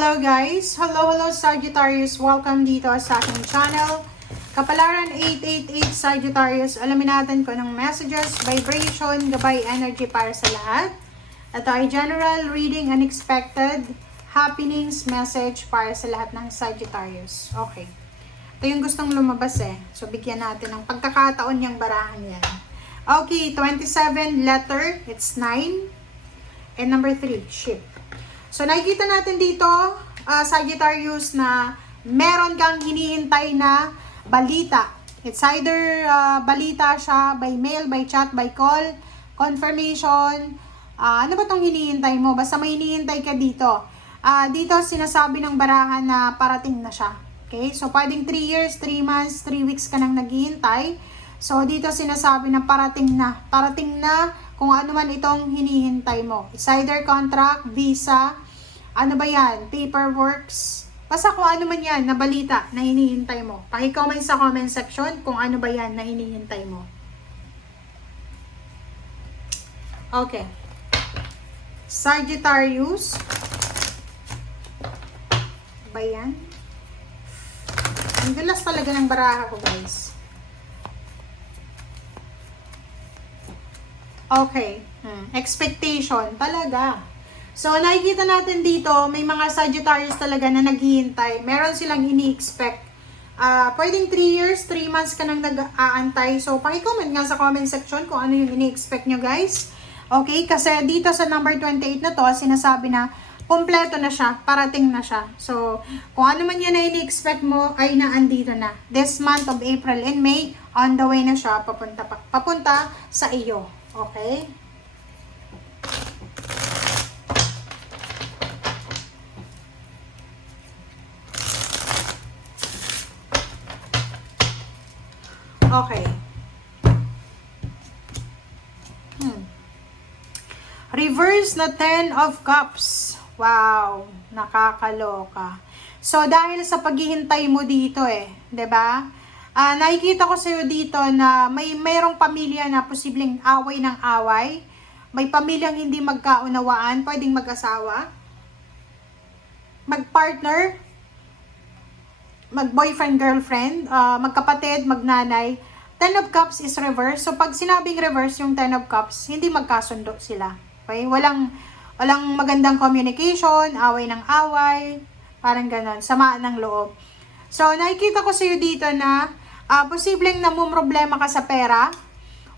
Hello guys! Hello Sagittarius! Welcome dito sa aking channel. Kapalaran 888 Sagittarius. Alamin natin kung anong messages, vibration, gabay, energy para sa lahat. Ito ay general reading, unexpected happenings, message para sa lahat ng Sagittarius. Okay. Ito yung gustong lumabas eh. So bigyan natin ng pagkakataon niyang barahan yan. Okay, 27 letter, it's 9. And number 3, ship. So, nakikita natin dito, Sagittarius, na meron kang hinihintay na balita. It's either balita siya by mail, by chat, by call, confirmation. Ano ba itong hinihintay mo? Basta may hinihintay ka dito. Dito, sinasabi ng barahan na parating na siya. Okay? So, pwedeng 3 years, 3 months, 3 weeks ka nang naghihintay. So, dito sinasabi na parating na. Parating na kung ano man itong hinihintay mo. It's either contract, visa, ano ba yan, paperworks, basta kung ano man yan na balita na hinihintay mo. Paki-comment sa comment section kung ano ba yan na hinihintay mo. Okay. Sagittarius. Ba yan? Ang dulas talaga ng baraha ko, guys. Okay. Expectation. Talaga. So, nakikita natin dito, may mga Sagittarius talaga na naghihintay. Meron silang ini-expect. Pwedeng 3 years, 3 months ka nang nag-aantay. So, paki-comment nga sa comment section kung ano yung ini-expect nyo, guys. Okay? Kasi dito sa number 28 na to, sinasabi na kompleto na siya, parating na siya. So, kung ano man yan na ini-expect mo, ay naandito na. This month of April and May, on the way na siya, papunta sa iyo. Okay? Okay. Reverse na 10 of Cups. Wow, nakakaloka. So, dahil sa paghihintay mo dito 'di ba? Nakikita ko sa'yo dito na mayroong pamilya na posibleng away ng away. May pamilyang hindi magkaunawaan, pwedeng mag-asawa, mag-partner, mag-boyfriend, girlfriend, magkapatid, magnanay. 10 of Cups is reverse. So, pag sinabing reverse yung 10 of Cups, hindi magkasundo sila. Okay? Walang magandang communication, away ng away, parang ganon, samaan ng loob. So, nakikita ko sa'yo dito na posibleng namumroblema ka sa pera,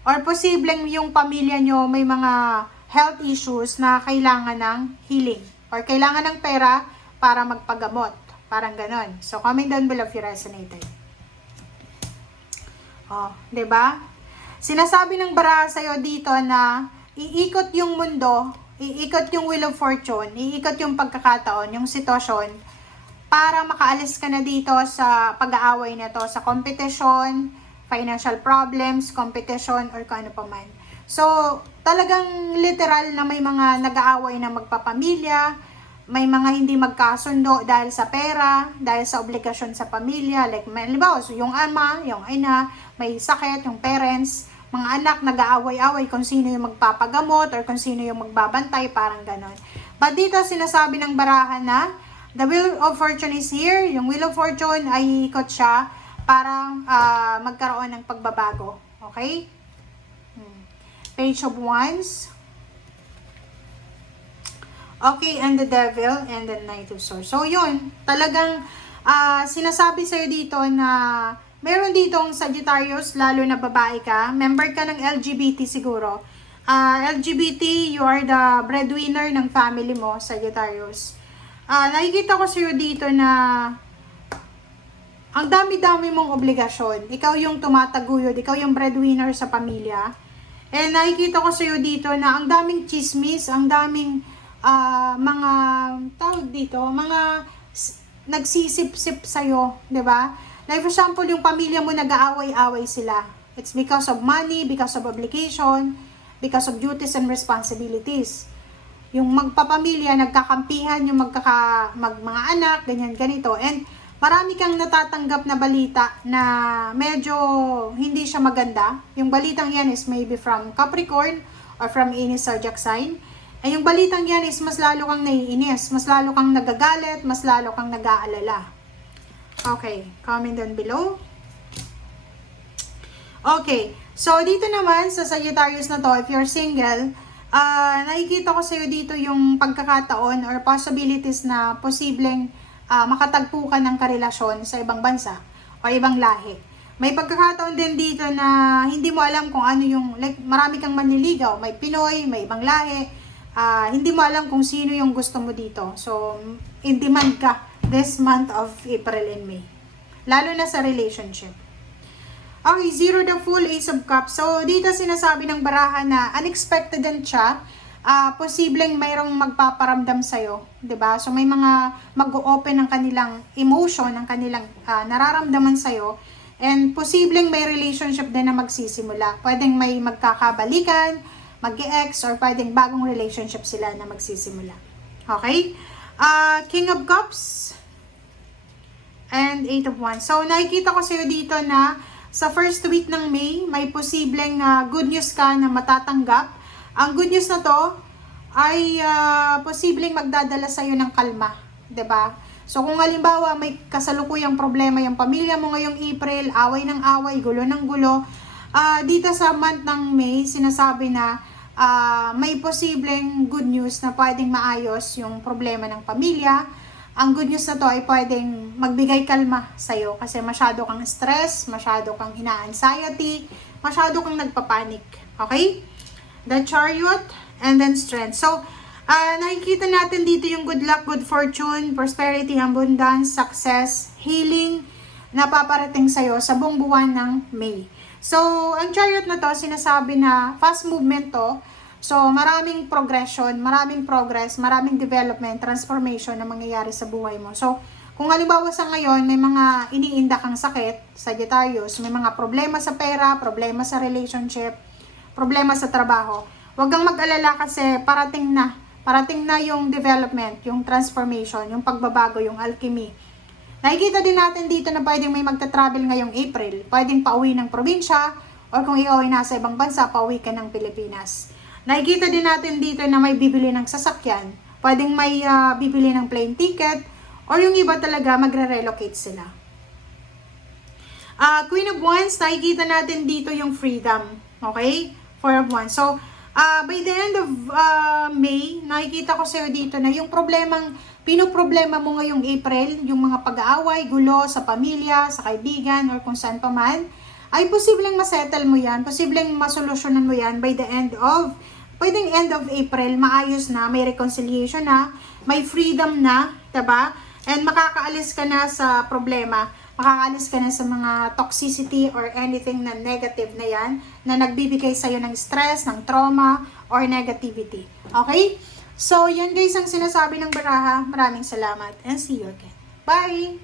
or posibleng yung pamilya nyo may mga health issues na kailangan ng healing, or kailangan ng pera para magpagamot. Parang ganon. So, comment down below if you resonated. Oh, 'di ba? Sinasabi ng baraha sa'yo dito na iikot yung mundo, iikot yung wheel of fortune, iikot yung pagkakataon, yung sitwasyon, para makaalis ka na dito sa pag-aaway na to, sa competition, financial problems, competition, or kung ano pa man. So, talagang literal na may mga nag-aaway na magpapamilya, may mga hindi magkasundo dahil sa pera, dahil sa obligasyon sa pamilya, like, halimbawa, so yung ama, yung ina, may sakit, yung parents, mga anak nag-aaway-away kung sino yung magpapagamot or kung sino yung magbabantay, parang ganon. But dito sinasabi ng barahan na the wheel of fortune is here. Yung wheel of fortune ay ikot siya para magkaroon ng pagbabago. Okay? Page of Wands. Okay, and the Devil and the Knight of Swords. So, yun. Talagang sinasabi sa'yo dito na meron ditong Sagittarius, lalo na babae ka. Member ka ng LGBT siguro. LGBT, you are the breadwinner ng family mo, Sagittarius. Nakikita ko sa'yo dito na ang dami-dami mong obligasyon. Ikaw yung tumataguyod, ikaw yung breadwinner sa pamilya. And nakikita ko sa'yo dito na ang daming chismis, ang daming mga tawag dito, mga nagsisip-sip sa'yo, 'di ba? Like for example, yung pamilya mo nag-aaway-away sila. It's because of money, because of obligation, because of duties and responsibilities. Yung magpapamilya, nagkakampihan, yung mga anak, ganyan, ganito. And marami kang natatanggap na balita na medyo hindi siya maganda. Yung balitang yan is maybe from Capricorn or from any zodiac sign. Ay yung balitang yan is mas lalo kang naiinis, mas lalo kang nagagalit, mas lalo kang nag-aalala. Okay, comment down below. Okay, so dito naman sa Sagittarius na to, if you're single, nakikita ko sa'yo dito yung pagkakataon or possibilities na posibleng makatagpo ka ng karelasyon sa ibang bansa o ibang lahi. May pagkakataon din dito na hindi mo alam kung ano yung, like marami kang manliligaw, may Pinoy, may ibang lahi, hindi mo alam kung sino yung gusto mo dito. So, in demand ka this month of April and May. Lalo na sa relationship. Okay, Zero the Fool, Ace of Cups. So, dito sinasabi ng baraha na unexpected din siya. Posibleng mayroong magpaparamdam sa'yo. 'Di ba? So, may mga mag-o-open ng kanilang emotion, ng kanilang nararamdaman sa'yo. And posibleng may relationship din na magsisimula. Pwedeng may magkakabalikan, mag-ex, or pwedeng bagong relationship sila na magsisimula. Okay? King of Cups and Eight of Wands. So, nakikita ko sa'yo dito na sa first week ng May, may posibleng good news ka na matatanggap. Ang good news na to ay posibleng magdadala sa'yo ng kalma. 'Di ba? So, kung halimbawa may kasalukuyang problema yung pamilya mo ngayong April, away ng away, gulo ng gulo, dito sa month ng May, sinasabi na may posibleng good news na pwedeng maayos yung problema ng pamilya. Ang good news na to ay pwedeng magbigay kalma sa'yo kasi masyado kang stress, masyado kang ina-anxiety, masyado kang nagpapanik. Okay? The Chariot and then Strength. So, nakikita natin dito yung good luck, good fortune, prosperity, abundance, success, healing na paparating sa'yo sa buong buwan ng May. So, ang Chariot na to, sinasabi na fast movement to. So, maraming progression, maraming progress, maraming development, transformation na mangyayari sa buhay mo. So, kung halimbawa sa ngayon, may mga iniinda kang sakit, Sagittarius, may mga problema sa pera, problema sa relationship, problema sa trabaho, huwag kang mag-alala kasi parating na yung development, yung transformation, yung pagbabago, yung alchemy. Nakikita din natin dito na pwedeng may magta-travel ngayong April. Pwedeng pauwi ng probinsya o kung ikaw ay nasa ibang bansa, pauwi ka ng Pilipinas. Nakikita din natin dito na may bibili ng sasakyan. Pwedeng may bibili ng plane ticket or yung iba talaga magre-relocate sila. Queen of Wands, nakikita natin dito yung freedom. Okay? Four of Wands. So, by the end of May, nakikita ko sa'yo dito na yung pinoproblema mo ngayong April, yung mga pag-aaway, gulo sa pamilya, sa kaibigan, or kung saan pa man, ay posibleng masettle mo yan, posibleng masolusyonan mo yan by the end of, pwedeng end of April, maayos na, may reconciliation na, may freedom na, diba? And makakaalis ka na sa problema, makakaalis ka na sa mga toxicity or anything na negative na yan, na nagbibigay sa'yo ng stress, ng trauma, or negativity. Okay? So, yan guys ang sinasabi ng baraha. Maraming salamat and see you again. Bye!